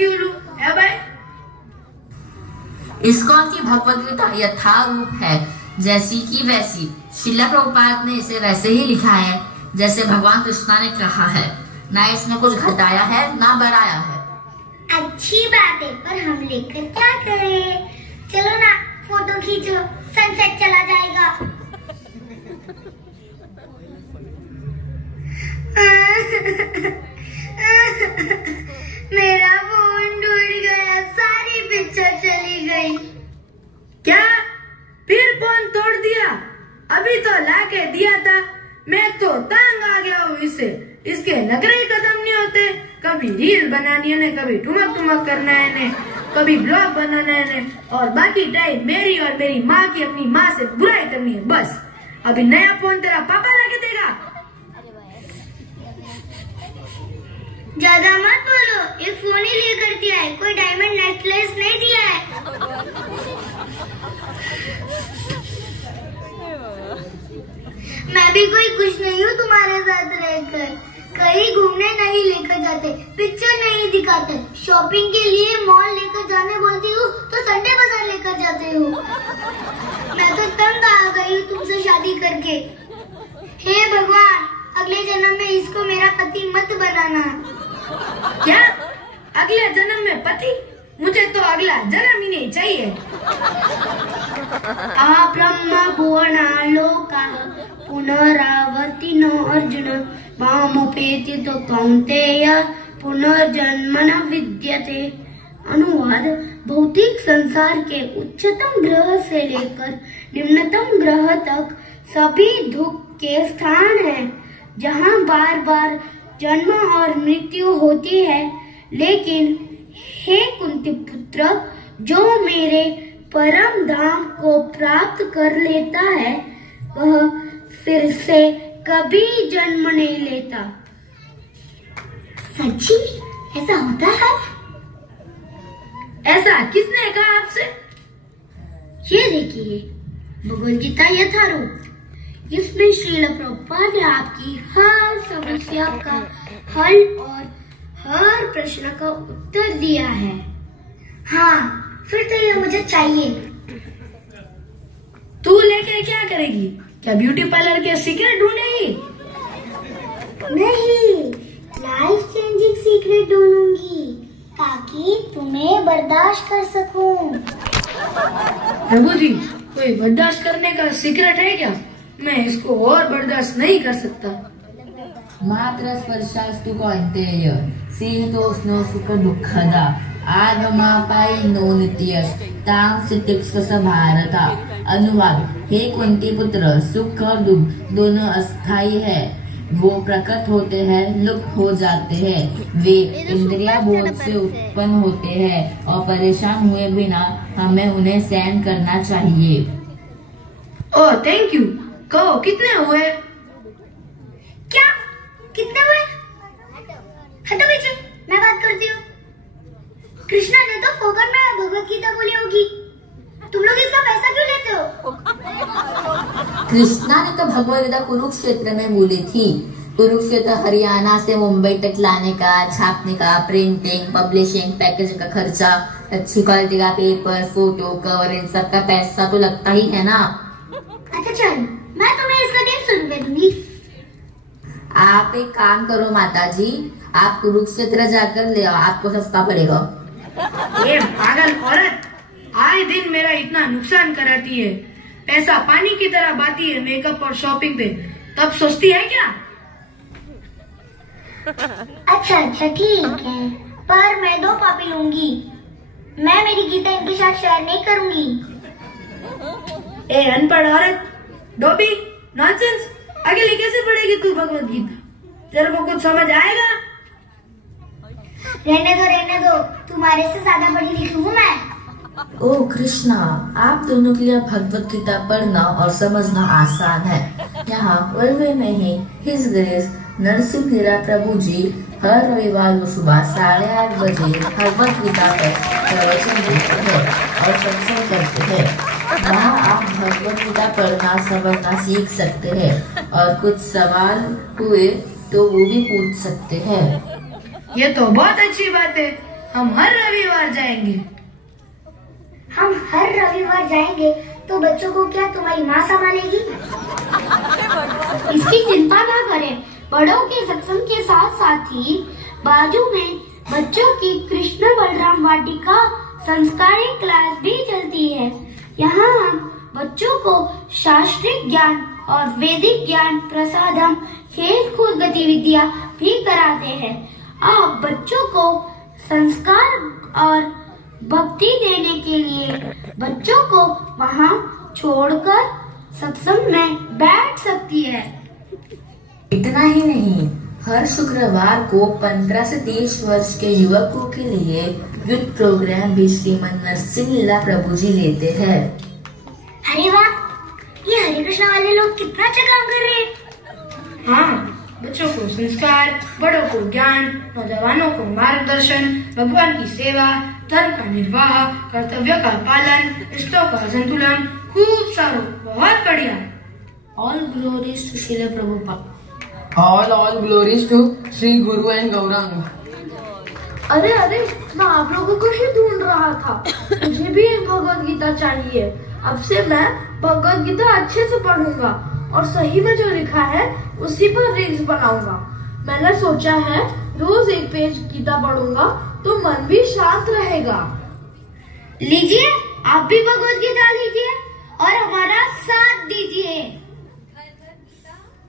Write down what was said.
क्यों लूं? है भाई? इस्कॉन की भगवद गीता यथारूप है, जैसी की वैसी। श्रील प्रभुपाद ने इसे वैसे ही लिखा है जैसे भगवान कृष्णा ने कहा है, ना इसमें कुछ घटाया है ना बढ़ाया है। अच्छी बात है, पर हम लेकर क्या करें? चलो ना फोटो खींचो, सनसेट चला जाएगा। मेरा फोन टूट गया, सारी पिक्चर चली गई। क्या फिर फोन तोड़ दिया? अभी तो लाके दिया था। मैं तो तंग आ गया हूँ इससे। इसके नखरे ही खत्म नहीं होते। कभी रील बनानी है, कभी ठुमक ठुमक करना है, कभी ब्लॉग बनाना है, और बाकी टाइम मेरी और मेरी माँ की अपनी माँ से बुराई करनी है बस। अभी नया फोन तेरा पापा लाके देगा। ज्यादा मत बोलो, एक फोन ही लेकर दिया है, कोई डायमंड नेकलेस नहीं दिया है। मैं भी कोई खुश नहीं हूँ तुम्हारे साथ रहकर। कहीं घूमने नहीं लेकर जाते, पिक्चर नहीं दिखाते, शॉपिंग के लिए मॉल लेकर जाने बोलती हूँ तो संडे बाजार लेकर जाते हो। मैं तो तंग आ गई तुमसे शादी करके। हे भगवान, अगले जन्म में इसको मेरा पति मत बनाना। क्या? अगले जन्म में पति? मुझे तो अगला जन्म ही नहीं चाहिए। ब्रह्म भुवनालोकः पुनरावर्तिनो अर्जुन मामुपेति तो कौन्तेय पुनर्जन्म न विद्यते। अनुवाद: भौतिक संसार के उच्चतम ग्रह से लेकर निम्नतम ग्रह तक सभी दुख के स्थान हैं, जहाँ बार बार जन्म और मृत्यु होती है। लेकिन हे कुंती पुत्र, जो मेरे परम धाम को प्राप्त कर लेता है वह फिर से कभी जन्म नहीं लेता। सच्ची ऐसा होता है? ऐसा किसने कहा आपसे? ये देखिए, भगवद गीता यथारूप। इसमें श्रील प्रभुपाद ने आपकी हर समस्या का हल और हर प्रश्न का उत्तर दिया है। हाँ, फिर तो ये मुझे चाहिए। तू लेके क्या करेगी? क्या ब्यूटी पार्लर के सीक्रेट ढूंढेगी? नहीं, लाइफ चेंजिंग सीक्रेट ढूंढूंगी ताकि तुम्हें बर्दाश्त कर सकूं। प्रभु जी, कोई बर्दाश्त करने का सीक्रेट है क्या? मैं इसको और बर्दाश्त नहीं कर सकता। मात्र स्पर्शास्तु कौन्तेय शीतोष्ण सुख दुःखदा आगमापाई नो नित्य तां सितिक्ष भारता। अनुवाद: हे कुंती पुत्र, सुख और दुख दोनों अस्थायी है। वो प्रकट होते हैं, लुप्त हो जाते हैं। वे इंद्रिया बोध से उत्पन्न होते हैं और परेशान हुए बिना हमें उन्हें सहन करना चाहिए। Oh thank you. कहो कितने हुए? क्या? कितने हुए? हटो पीछे, मैं बात करती हूँ। कृष्णा ने तो फोकट में भगवद गीता बोली होगी। तुम लोग इसका पैसा क्यों लेते हो? कृष्णा ने तो भगवद गीता कुरुक्षेत्र में बोली थी। कुरुक्षेत्र हरियाणा से मुंबई तक लाने का, छापने का, प्रिंटिंग, पब्लिशिंग, पैकेजिंग का खर्चा, अच्छी क्वालिटी का पेपर, फोटो, कवर, इन सब का पैसा तो लगता ही है ना। अच्छा चल, मैं तुम्हें इसका 150 रुपए दूंगी। आप एक काम करो माता जी, आप कुरुक्षेत्र जाकर ले आओ, आपको सस्ता पड़ेगा। ये पागल औरत आए दिन मेरा इतना नुकसान कराती है। पैसा पानी की तरह बहाती है मेकअप और शॉपिंग पे, तब सोचती है क्या? अच्छा ठीक है, पर मैं 2 कॉपी लूंगी। मैं मेरी गीता इनके साथ शेयर नहीं करूंगी। ए अनपढ़ औरत, डोबी, नॉनसेंस, अकेले कैसे पढ़ेगी तू भगवद गीता? तेरे को कुछ समझ आएगा? रहने दो, तुम्हारे से ज्यादा पढ़ी लिखी हूँ मैं। ओ कृष्णा, आप दोनों के लिए भगवद गीता पढ़ना और समझना आसान है। यहाँ वर्ल्ड में ही हिज ग्रेस नरसिंह हीरा प्रभु जी हर रविवार को सुबह 8:30 बजे भगवद गीता पर प्रवचन देते हैं और सत्संग करते हैं। वहाँ आप भगवद गीता पढ़ना समझना सीख सकते हैं और कुछ सवाल हुए तो वो भी पूछ सकते हैं। ये तो बहुत अच्छी बात है। हम हर रविवार जाएंगे। हम हर रविवार जाएंगे तो बच्चों को क्या तुम्हारी माँ संभालेगी? इसकी चिंता ना करें, बड़ों के सत्संग के साथ साथ ही बाजू में बच्चों की कृष्ण बलराम वाटिका संस्कारी क्लास भी चलती है। यहाँ हम बच्चों को शास्त्रीय ज्ञान और वैदिक ज्ञान प्रसादम खेल कूद गतिविधियाँ भी कराते हैं। आप बच्चों को संस्कार और भक्ति देने के लिए बच्चों को वहाँ छोड़कर सत्संग में बैठ सकती है। इतना ही नहीं, हर शुक्रवार को 15 से 30 वर्ष के युवकों के लिए यूथ प्रोग्राम भी श्रीमन नरसिंह लीला प्रभु जी लेते हैं। अरे वाह, ये हरे कृष्णा वाले लोग कितना अच्छा काम कर रहे हैं। हाँ, बच्चों को संस्कार, बड़ों को ज्ञान, नौजवानों को मार्गदर्शन, भगवान की सेवा, धर्म का निर्वाह, कर्तव्य का पालन, इष्टों का संतुलन, खूब सारो, बहुत बढ़िया। All glories to Srila Prabhupada. All glories to Sri Guru and Gauranga. अरे मैं आप लोगों को ही ढूंढ रहा था। मुझे भी एक भगवद गीता चाहिए। अब से मैं भगवद गीता अच्छे से पढ़ूंगा और सही में जो लिखा है उसी पर रील्स बनाऊंगा। मैंने सोचा है रोज एक पेज गीता पढ़ूंगा तो मन भी शांत रहेगा। लीजिए, आप भी भगवद गीता लीजिए और हमारा साथ दीजिए।